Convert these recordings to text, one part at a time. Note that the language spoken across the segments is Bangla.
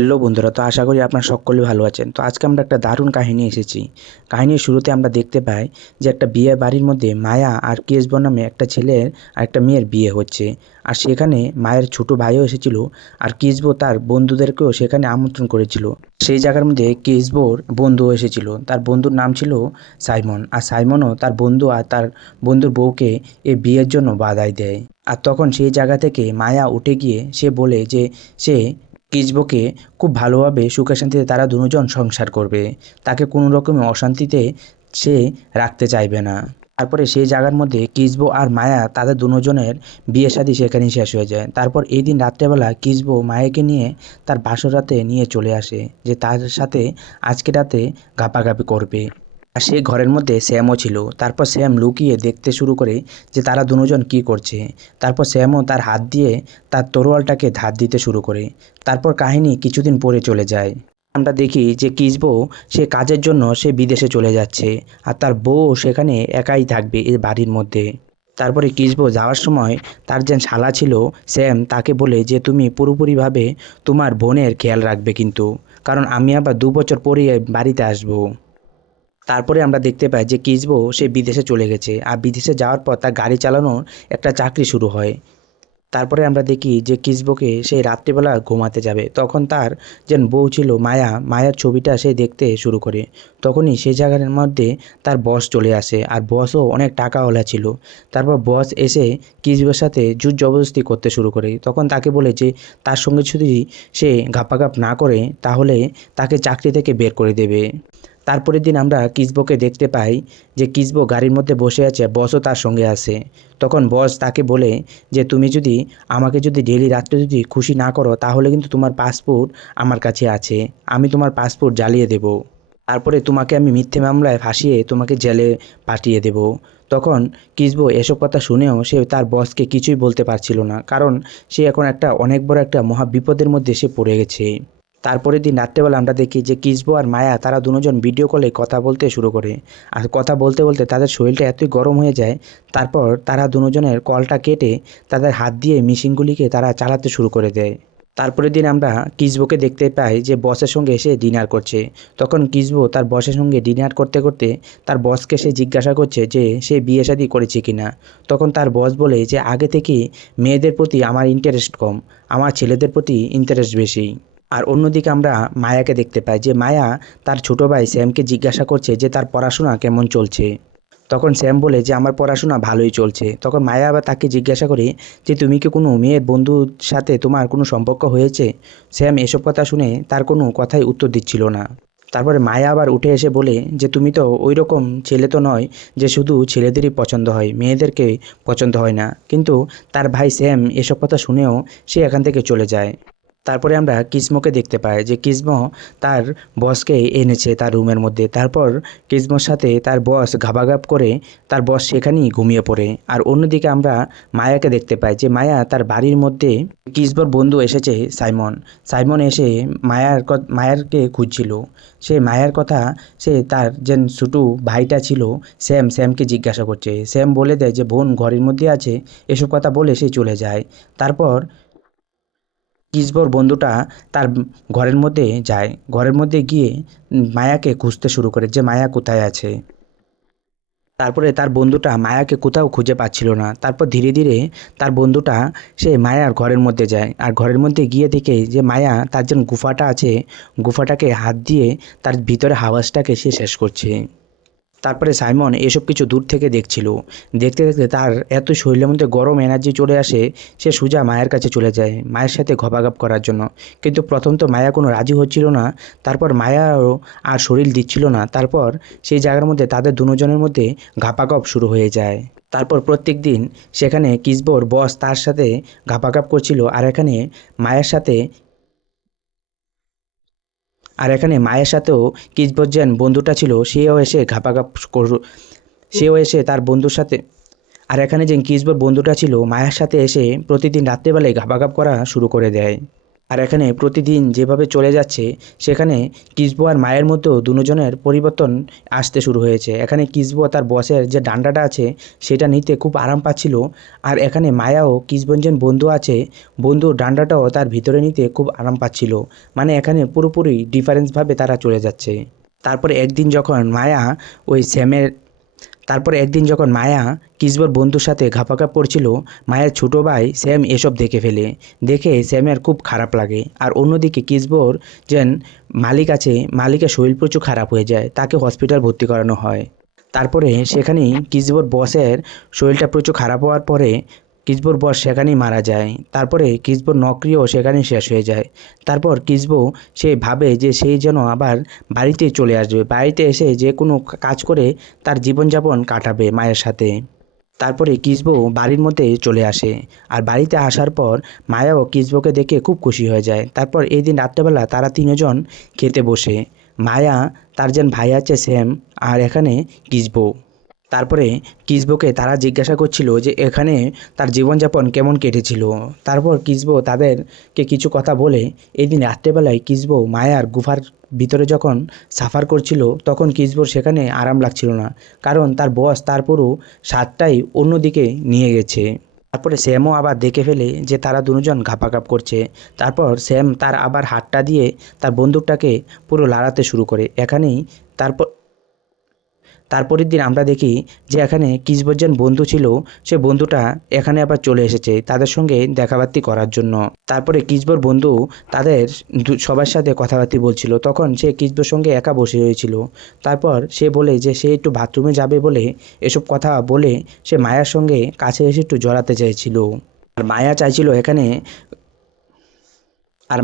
হ্যালো বন্ধুরা, তো আশা করি আপনারা সকলে ভালো আছেন। তো আজকে আমরা একটা দারুণ কাহিনী এসেছি। কাহিনীর শুরুতে আমরা দেখতে পাই যে একটা বিয়ে বাড়ির মধ্যে মায়া আর কেশব নামে একটা ছেলের আর একটা মেয়ের বিয়ে হচ্ছে। আর সেখানে মায়ের ছোট ভাইও এসেছিল, আর কেশব তার বন্ধুদেরকেও সেখানে আমন্ত্রণ করেছিল। সেই জায়গার মধ্যে কেশবর বন্ধুও এসেছিল, তার বন্ধুর নাম ছিল সাইমন। আর সাইমনও তার বন্ধু আর তার বন্ধুর বউকে এই বিয়ের জন্য বাধাই দেয়। আর তখন সেই জায়গা থেকে মায়া উঠে গিয়ে সে বলে যে সে কিসবকে খুব ভালোভাবে সুখে শান্তিতে তারা দুজন সংসার করবে, তাকে কোনো রকমের অশান্তিতে সে রাখতে চাইবে না। তারপরে সেই জায়গার মধ্যে কিসবো আর মায়া তাদের দুজনের বিয়ে শাদী সেখানেই শেষ হয়ে যায়। তারপর এই দিন রাত্রেবেলা কিসবো মায়াকে নিয়ে তার বাসর রাতে নিয়ে চলে আসে যে তার সাথে আজকে রাতে গাপাগাপি করবে। আর সেই ঘরের মধ্যে স্যামও ছিল। তারপর স্যাম লুকিয়ে দেখতে শুরু করে যে তারা দুজন কি করছে। তারপর স্যামও তার হাত দিয়ে তার তরোয়ালটাকে ধার দিতে শুরু করে। তারপর কাহিনী কিছুদিন পরে চলে যায়। আমরা দেখি যে কিসবো সে কাজের জন্য সে বিদেশে চলে যাচ্ছে, আর তার বউ সেখানে একাই থাকবে এই বাড়ির মধ্যে। তারপরে কিসবো যাওয়ার সময় তার যে শালা ছিল স্যাম তাকে বলে যে তুমি পুরোপুরিভাবে তোমার বোনের খেয়াল রাখবে কিন্তু, কারণ আমি আবার 2 বছর পরে বাড়িতে আসবো। তারপরে আমরা দেখতে পাই যে কিসবো সে বিদেশে চলে গেছে, আর বিদেশে যাওয়ার পর তার গাড়ি চালানোর একটা চাকরি শুরু হয়। তারপরে আমরা দেখি যে কিসবোকে সেই রাত্রিবেলা ঘুমাতে যাবে, তখন তার যে বউ ছিল মায়া, মায়ার ছবিটা সে দেখতে শুরু করে। তখনই সেই জায়গার মধ্যে তার বস চলে আসে, আর বসও অনেক টাকাওয়ালা ছিল। তারপর বস এসে কিসবোর সাথে জোর জবরদস্তি করতে শুরু করে। তখন তাকে বলে যে তার সঙ্গে যদি সে গাপাগাপ না করে তাহলে তাকে চাকরি থেকে বের করে দেবে। তারপরের দিন আমরা কিসবোকে দেখতে পাই যে কিসবো গাড়ির মধ্যে বসে আছে, বসও তার সঙ্গে আসে। তখন বস তাকে বলে যে তুমি যদি আমাকে যদি ডেলি রাত্রে যদি খুশি না করো তাহলে কিন্তু তোমার পাসপোর্ট আমার কাছে আছে, আমি তোমার পাসপোর্ট জ্বালিয়ে দেব। তারপরে তোমাকে আমি মিথ্যে মামলায় ফাঁসিয়ে তোমাকে জেলে পাঠিয়ে দেব। তখন কিসবো এসব কথা শুনেও সে তার বসকে কিছুই বলতে পারছিল না, কারণ সে এখন একটা অনেক বড় একটা মহা বিপদের মধ্যে সে পড়ে গেছে। তারপরের দিন রাত্রেবেলা আমরা দেখি যে কিসবো আর মায়া তারা দুজন ভিডিও কলে কথা বলতে শুরু করে। আর কথা বলতে বলতে তাদের শরীরটা এতই গরম হয়ে যায়। তারপর তারা দুজনের কলটা কেটে তাদের হাত দিয়ে মেশিনগুলিকে তারা চালাতে শুরু করে দেয়। তারপরের দিন আমরা কিসবোকে দেখতে পাই যে বসের সঙ্গে এসে ডিনার করছে। তখন কিসবো তার বসের সঙ্গে ডিনার করতে করতে তার বসকে সে জিজ্ঞাসা করছে যে সে বিয়ে শাদী করেছে কিনা। তখন তার বস বলে যে আগে থেকে মেয়েদের প্রতি আমার ইন্টারেস্ট কম, আমার ছেলেদের প্রতি ইন্টারেস্ট বেশি। আর অন্যদিকে আমরা মায়াকে দেখতে পাই যে মায়া তার ছোট ভাই স্যামকে জিজ্ঞাসা করছে যে তার পড়াশোনা কেমন চলছে। তখন স্যাম বলে যে আমার পড়াশোনা ভালোই চলছে। তখন মায়া আবার তাকে জিজ্ঞাসা করে যে তুমি কি কোনো মেয়ের বন্ধুর সাথে তোমার কোনো সম্পর্ক হয়েছে। স্যাম এসব কথা শুনে তার কোনো কথাই উত্তর দিচ্ছিল না। তারপরে মায়া আবার উঠে এসে বলে যে তুমি তো ওই রকম ছেলে তো নয় যে শুধু ছেলেদেরই পছন্দ হয়, মেয়েদেরকে পছন্দ হয় না। কিন্তু তার ভাই স্যাম এসব কথা শুনেও সে এখান থেকে চলে যায়। তারপরে আমরা কিসমোকে দেখতে পাই যে কিসমো তার বসকে এনেছে তার রুমের মধ্যে। তারপর কিসমোর সাথে তার বস ঘাবাঘাপ করে তার বস সেখানেই ঘুমিয়ে পড়ে। আর অন্যদিকে আমরা মায়াকে দেখতে পাই যে মায়া তার বাড়ির মধ্যে কিসমোর বন্ধু এসেছে সাইমন। সাইমন এসে মায়ারকে খুঁজছিল। সে মায়ার কথা সে তার যে ছোটো ভাইটা ছিল স্যামকে জিজ্ঞাসা করছে। স্যাম বলে দেয় যে বোন ঘরের মধ্যে আছে, এসব কথা বলে সে চলে যায়। তারপর কিসবর বন্ধুটা তার ঘরের মধ্যে যায়। ঘরের মধ্যে গিয়ে মায়াকে খুঁজতে শুরু করে যে মায়া কোথায় আছে। তারপরে তার বন্ধুটা মায়াকে কোথাও খুঁজে পাচ্ছিল না। তারপর ধীরে ধীরে তার বন্ধুটা সে মায়ার ঘরের মধ্যে যায়, আর ঘরের মধ্যে গিয়ে দেখে যে মায়া তার যে গুফাটা আছে গুফাটাকে হাত দিয়ে তার ভিতরে হাওয়াজটাকে সে শেষ করছে। তারপরে সাইমন এসব কিছু দূর থেকে দেখছিল। দেখতে দেখতে তার এত শরীরের মধ্যে গরম এনার্জি চলে আসে, সে সোজা মায়ের কাছে চলে যায় মায়ের সাথে ঘপাঘপ করার জন্য। কিন্তু প্রথম তো মায়া কোনো রাজি হচ্ছিল না। তারপর মায়াও আর শরীর দিচ্ছিল না। তারপর সেই জায়গার মধ্যে তাদের দুজনের মধ্যে ঘাপাঘপ শুরু হয়ে যায়। তারপর প্রত্যেক দিন সেখানে কিসবোর বস তার সাথে ঘাপাঘপ করছিল, আর এখানে মায়ের সাথেও কিসবোর যে বন্ধুটা ছিল সেও এসে তার বন্ধুর সাথে আর এখানে যে কিসবোর বন্ধুটা ছিল মায়ের সাথে এসে প্রতিদিন রাত্রেবেলায় ঘাপাঘাপ করা শুরু করে দেয়। আর এখানে প্রতিদিন যেভাবে চলে যাচ্ছে সেখানে কিসবো আর মায়ের মধ্যেও দুজনের পরিবর্তন আসতে শুরু হয়েছে। এখানে কিসবো তার বসের যে ডান্ডাটা আছে সেটা নিতে খুব আরাম পাচ্ছিল, আর এখানে মায়াও কিসবোর যে বন্ধু আছে বন্ধুর ডান্ডাটাও তার ভিতরে নিতে খুব আরাম পাচ্ছিল। মানে এখানে পুরোপুরি ডিফারেন্সভাবে তারা চলে যাচ্ছে। তারপরে একদিন যখন মায়া ওই স্যামের তারপরে একদিন যখন মায়া কিসবোর বন্ধুর সাথে ঘাপাঘাপ করছিল, মায়ের ছোটো ভাই স্যাম এসব দেখে ফেলে। দেখে স্যামের খুব খারাপ লাগে। আর অন্যদিকে কিসবোর যে মালিক আছে, মালিকের শরীর প্রচুর খারাপ হয়ে যায়, তাকে হসপিটাল ভর্তি করানো হয়। তারপরে সেখানেই কিসবোর বসের শরীরটা প্রচুর খারাপ হওয়ার পরে কিসবোর বস সেখানেই মারা যায়। তারপরে কিসবোর নকরিও সেখানেই শেষ হয়ে যায়। তারপর কিসবো সে ভাবে যে সেই যেন আবার বাড়িতে চলে আসবে, বাড়িতে এসে যে কোনো কাজ করে তার জীবনযাপন কাটাবে মায়ের সাথে। তারপরে কিসবো বাড়ির মধ্যে চলে আসে, আর বাড়িতে আসার পর মায়াও কিসবোকে দেখে খুব খুশি হয়ে যায়। তারপর এই দিন রাত্রেবেলা তারা তিনজন খেতে বসে, মায়া, তার যে ভাই আছে স্যাম, আর এখানে কিসবো। তারপরে কিসবোকে তারা জিজ্ঞাসা করছিল যে এখানে তার জীবনযাপন কেমন কেটেছিল। তারপর কিসবো তাদেরকে কিছু কথা বলে এই দিন রাত্রেবেলায় কিসবো মায়ার গুফার ভিতরে যখন সাফার করছিল তখন কিসবোর সেখানে আরাম লাগছিল না, কারণ তার বস তার পুরো স্বাদটাই অন্যদিকে নিয়ে গেছে। তারপরে স্যামও আবার দেখে ফেলে যে তারা দুজন ঘাপাঘাপ করছে। তারপর স্যাম তার আবার হাতটা দিয়ে তার বন্দুকটাকে পুরো লাড়াতে শুরু করে। এখানেই তারপর তারপরের দিন আমরা দেখি যে এখানে কিসবোর যে বন্ধু ছিল সে বন্ধুটা এখানে আবার চলে এসেছে তাদের সঙ্গে দেখাবার্তি করার জন্য। তারপরে কিসবোর বন্ধু তাদের সবার সাথে কথাবার্তি বলছিল, তখন সে কিসবোর সঙ্গে একা বসে হয়েছিল। তারপর সে বলে যে সে একটু বাথরুমে যাবে বলে এসব কথা বলে সে মায়ার সঙ্গে কাছে এসে একটু জড়াতে চাইছিল। আর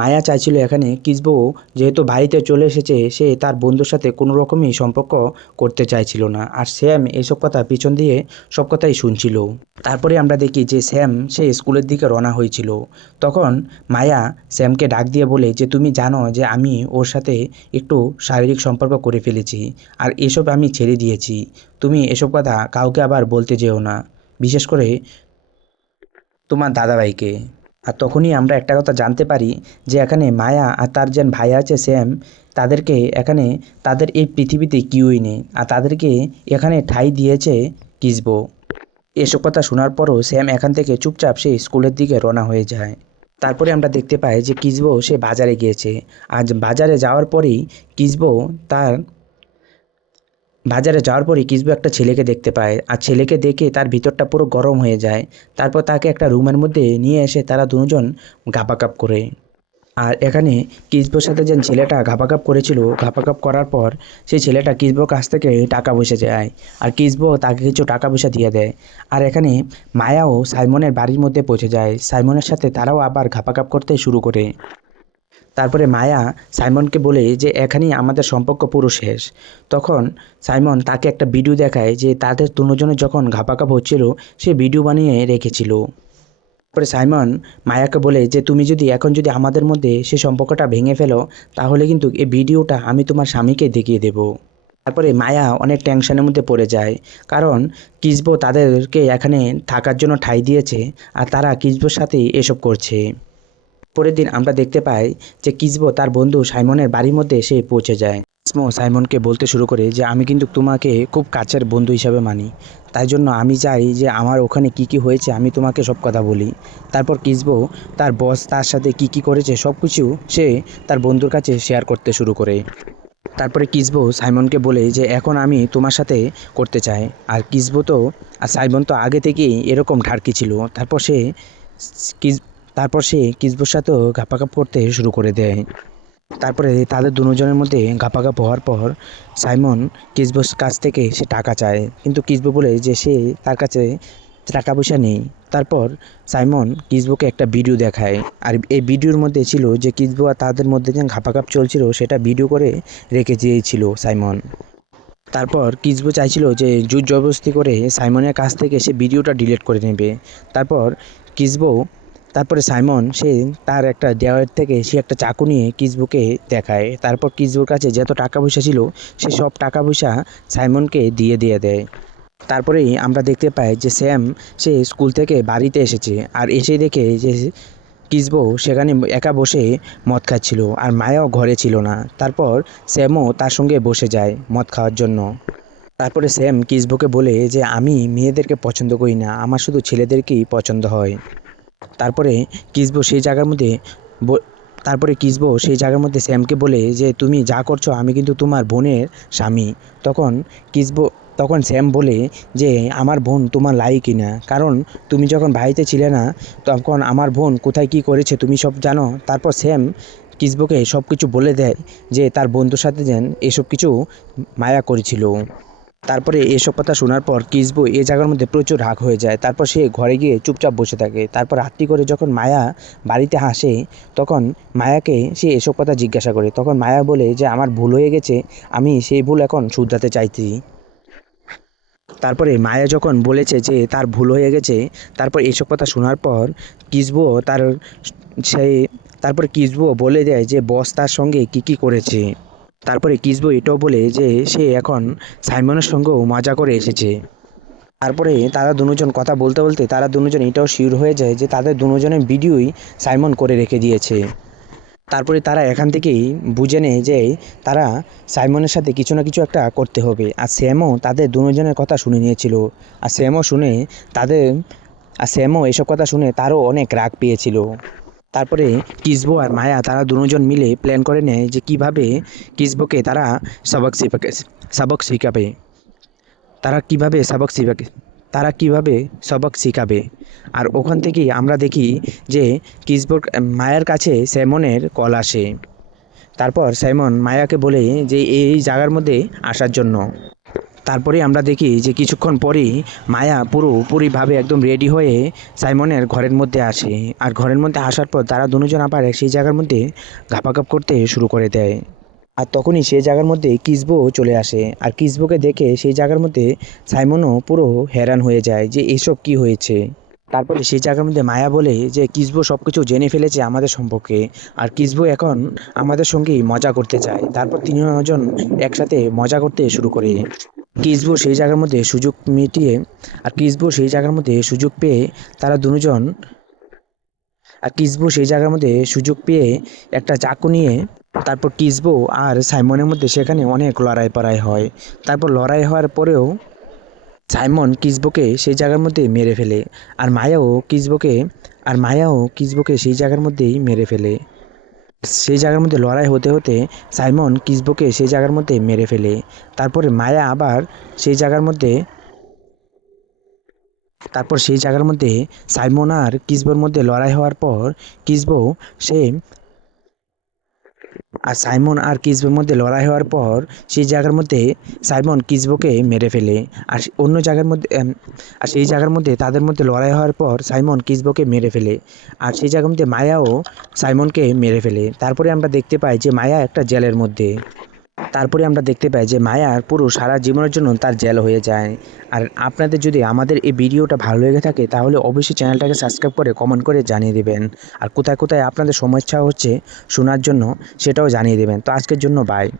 মায়া চাইছিল এখানে কিসবো যেহেতু বাড়িতে চলে এসেছে সে তার বন্ধুর সাথে কোনো রকমই সম্পর্ক করতে চাইছিল না। আর স্যাম এইসব কথা পিছন দিয়ে সব কথাই শুনছিল। তারপরে আমরা দেখি যে স্যাম সে স্কুলের দিকে রওনা হয়েছিল। তখন মায়া স্যামকে ডাক দিয়ে বলে যে তুমি জানো যে আমি ওর সাথে একটু শারীরিক সম্পর্ক করে ফেলেছি, আর এসব আমি ছেড়ে দিয়েছি। তুমি এসব কথা কাউকে আবার বলতে যেও না, বিশেষ করে তোমার দাদাভাইকে। আর তখনই আমরা একটা কথা জানতে পারি যে এখানে মায়া আর তার যে ভাই আছে স্যাম, তাদেরকে এখানে তাদের এই পৃথিবীতে কেউই নেই, আর তাদেরকে এখানে ঠাঁই দিয়েছে কিসবো। এসব কথা শোনার পরও স্যাম এখান থেকে চুপচাপ সে স্কুলের দিকে রওনা হয়ে যায়। তারপরে আমরা দেখতে পাই যে কিসবো সে বাজারে গিয়েছে। আজ বাজারে যাওয়ার পরেই কিসবো তার বাজারে যাওয়ার পরই কিসবো একটা ছেলেকে দেখতে পায়, আর ছেলেকে দেখে তার ভিতরটা পুরো গরম হয়ে যায়। তারপর তাকে একটা রুমের মধ্যে নিয়ে এসে তারা দুজন ঘাপাঘাপ করে। আর এখানে কিসবোর সাথে যে ছেলেটা ঘাপাঘাপ করেছিল, ঘাপাঘাপ করার পর সেই ছেলেটা কিসবোর কাছ থেকে টাকা পয়সা চায়, আর কিসবো তাকে কিছু টাকা পয়সা দিয়ে দেয়। আর এখানে মায়াও সাইমনের বাড়ির মধ্যে পৌঁছে যায়, সাইমনের সাথে তারাও আবার ঘাপাঘাপ করতে শুরু করে। তারপরে মায়া সাইমনকে বলে যে এখানেই আমাদের সম্পর্ক পুরো শেষ। তখন সাইমন তাকে একটা ভিডিও দেখায় যে তাদের দুজনের যখন ঘাপাঘাপ হচ্ছিল সে ভিডিও বানিয়ে রেখেছিল। তারপরে সাইমন মায়াকে বলে যে তুমি যদি এখন আমাদের মধ্যে সে সম্পর্কটা ভেঙে ফেলো তাহলে কিন্তু এই ভিডিওটা আমি তোমার স্বামীকে দেখিয়ে দেব। তারপরে মায়া অনেক টেনশনের মধ্যে পড়ে যায়, কারণ কিসবো তাদেরকে এখানে থাকার জন্য ঠাঁই দিয়েছে, আর তারা কিসবোর সাথেই এসব করছে। পরের দিন আমরা দেখতে পাই যে কিসবো তার বন্ধু সাইমনের বাড়ির মধ্যে এসে পৌঁছে যায়। কিসমো সাইমনকে বলতে শুরু করে যে আমি কিন্তু তোমাকে খুব কাছের বন্ধু হিসাবে মানি, তাই জন্য আমি চাই যে আমার ওখানে কি কি হয়েছে আমি তোমাকে সব কথা বলি। তারপর কিসবো তার বস তার সাথে কি কি করেছে সব কিছু সে তার বন্ধুর কাছে শেয়ার করতে শুরু করে। তারপরে কিসবো সাইমনকে বলে যে এখন আমি তোমার সাথে করতে চাই। আর সাইমন তো আগে থেকেই এরকম ঢাড়কি ছিল। কিস তারপর সে কিসবোর সাথেও ঘাপাঘাপ করতে শুরু করে দেয়। তারপরে তাদের দুজনের মধ্যে ঘাপাঘাপ হওয়ার পর সাইমন কিসবোর কাছ থেকে সে টাকা চায়, কিন্তু কিসবো বলে যে সে তার কাছে টাকা পয়সা নেই। তারপর সাইমন কিসবোকে একটা ভিডিও দেখায়, আর এই ভিডিওর মধ্যে ছিল যে কিসবো আর তাদের মধ্যে যে ঘাপাঘাপ চলছিল সেটা ভিডিও করে রেখে দিয়েছিল সাইমন। তারপর কিসবো চাইছিল যে জোর জবরদস্তি করে সাইমনের কাছ থেকে সে ভিডিওটা ডিলিট করে নেবে। তারপর কিসবো তারপরে সাইমন সে তার একটা ড্রয়ার থেকে সে একটা চাকু নিয়ে কিসবোকে দেখায়। তারপর কিসবোর কাছে যত টাকা পয়সা ছিল সে সব টাকা পয়সা সাইমনকে দিয়ে দেয়। তারপরেই আমরা দেখতে পাই যে স্যাম সে স্কুল থেকে বাড়িতে এসেছে, আর এসে দেখে যে কিসবো সেখানে একা বসে মদ খাচ্ছিল আর মায়াও ঘরে ছিল না। তারপর স্যামও তার সঙ্গে বসে যায় মদ খাওয়ার জন্য। তারপরে স্যাম কিসবোকে বলে যে আমি মেয়েদেরকে পছন্দ করি না, আমার শুধু ছেলেদেরকেই পছন্দ হয়। তারপরে কিসবো সেই জায়গার মধ্যে ব- তারপরে কিসবো সেই জায়গার মধ্যে স্যামকে বলে যে তুমি যা করছো আমি কিন্তু তোমার বোনের স্বামী। তখন কিসবো তখন স্যাম বলে যে আমার বোন তোমার লাইকই না, কারণ তুমি যখন বাড়িতে ছিলে না তখন আমার বোন কোথায় কী করেছে তুমি সব জানো। তারপর স্যাম কিসবোকে সব কিছু বলে দেয় যে তার বন্ধুর সাথে যেন এসব কিছু মায়া করেছিল। তারপরে এসব কথা শোনার পর কিসবো এই জায়গার মধ্যে প্রচুর রাগ হয়ে যায়। তারপর সে ঘরে গিয়ে চুপচাপ বসে থাকে। তারপর রাত্রি করে যখন মায়া বাড়িতে আসে তখন মায়াকে সে এসব কথা জিজ্ঞাসা করে। তখন মায়া বলে যে আমার ভুল হয়ে গেছে, আমি সেই ভুল এখন শুধরাতে চাইছি। তারপরে মায়া যখন বলেছে যে তার ভুল হয়ে গেছে, তারপর এসব কথা শোনার পর কিসবো তার সেই তারপরে কিসবো বলে দেয় যে বস তার সঙ্গে কী কী করেছে। তারপরে কিসবো এটাও বলে যে সে এখন সাইমনের সঙ্গেও মজা করে এসেছে। তারপরে তারা দুজন কথা বলতে বলতে তারা দুজন এটাও শিওর হয়ে যায় যে তাদের দুজনের ভিডিওই সাইমন করে রেখে দিয়েছে। তারপরে তারা এখান থেকেই বুঝে নেয় যে তারা সাইমনের সাথে কিছু না কিছু একটা করতে হবে। আর স্যামও তাদের দুজনের কথা শুনে নিয়েছিল। আর স্যামও শুনে তাদের আর স্যামও এসব কথা শুনে তারও অনেক রাগ পেয়েছিল। তারপরে কিসবো আর মায়া তারা দুজন মিলে প্ল্যান করে নেয় যে কিভাবে কিসবোকে তারা সবক শিখাবে সবক শিখাবে তারা কিভাবে সবক শিখাবে তারা কিভাবে সবক শিখাবে। আর ওখান থেকেই আমরা দেখি যে কিসবোর মায়ের কাছে সাইমনের কল আসে। তারপর সাইমন মায়াকে বলে যে এই জায়গার মধ্যে আসার জন্য। তারপরে আমরা দেখি যে কিছুক্ষণ পরেই মায়া পুরোপুরিভাবে একদম রেডি হয়ে সাইমনের ঘরের মধ্যে আসে। আর ঘরের মধ্যে আসার পর তারা দুজন আবার সেই জায়গার মধ্যে ঘাপাঘাপ করতে শুরু করে দেয়। আর তখনই সেই জায়গার মধ্যে কিসবো চলে আসে। আর কিসবোকে দেখে সেই জায়গার মধ্যে সাইমনও পুরো হ্যারান হয়ে যায় যে এসব কি হয়েছে। তারপরে সেই জায়গার মধ্যে মায়া বলে যে কিসবো সব কিছু জেনে ফেলেছে আমাদের সম্পর্কে, আর কিসবো এখন আমাদের সঙ্গেই মজা করতে চায়। তারপর তিনজন একসাথে মজা করতে শুরু করে। কিসবো সেই জায়গার মধ্যে সুযোগ মিটিয়ে আর কিসবো সেই জায়গার মধ্যে সুযোগ পেয়ে তারা দুজন আর কিসবো সেই জায়গার মধ্যে সুযোগ পেয়ে একটা চাকু নিয়ে তারপর কিসবো আর সাইমনের মধ্যে সেখানে অনেক লড়াই হয়। তারপর লড়াই হওয়ার পরেও সাইমন কিসবোকে সেই জায়গার মধ্যে মেরে ফেলে। আর মায়াও কিসবোকে সেই জায়গার মধ্যেই মেরে ফেলে। সেই জায়গার মধ্যে লড়াই হতে হতে সাইমন কিসবোকে সেই জায়গার মধ্যে মেরে ফেলে। তারপরে মায়া আবার সেই জায়গার মধ্যে তারপর সেই জায়গার মধ্যে সাইমন আর কিসবোর মধ্যে লড়াই হওয়ার পর কিসবো সে আর সাইমন আর কিসবোর মধ্যে লড়াই হওয়ার পর সেই জায়গার মধ্যে সাইমন কিসবোকে মেরে ফেলে। আর অন্য জায়গার মধ্যে আর সেই জায়গার মধ্যে তাদের মধ্যে লড়াই হওয়ার পর সাইমন কিসবোকে মেরে ফেলে। আর সেই জায়গার মধ্যে মায়াও সাইমনকে মেরে ফেলে। তারপরে আমরা দেখতে পাই যে মায়া একটা জেলের মধ্যে। তারপরে আমরা দেখতে পাই যে মায়ার পুরো সারা জীবনের জন্য তার জেল হয়ে যায়। আর আপনাদের যদি আমাদের এই ভিডিওটা ভালো লেগে থাকে তাহলে অবশ্যই চ্যানেলটাকে সাবস্ক্রাইব করে কমেন্ট করে জানিয়ে দেবেন। আর কোথায় কোথায় আপনাদের সমস্যা হচ্ছে শোনার জন্য সেটাও জানিয়ে দেবেন। তো আজকের জন্য বাই।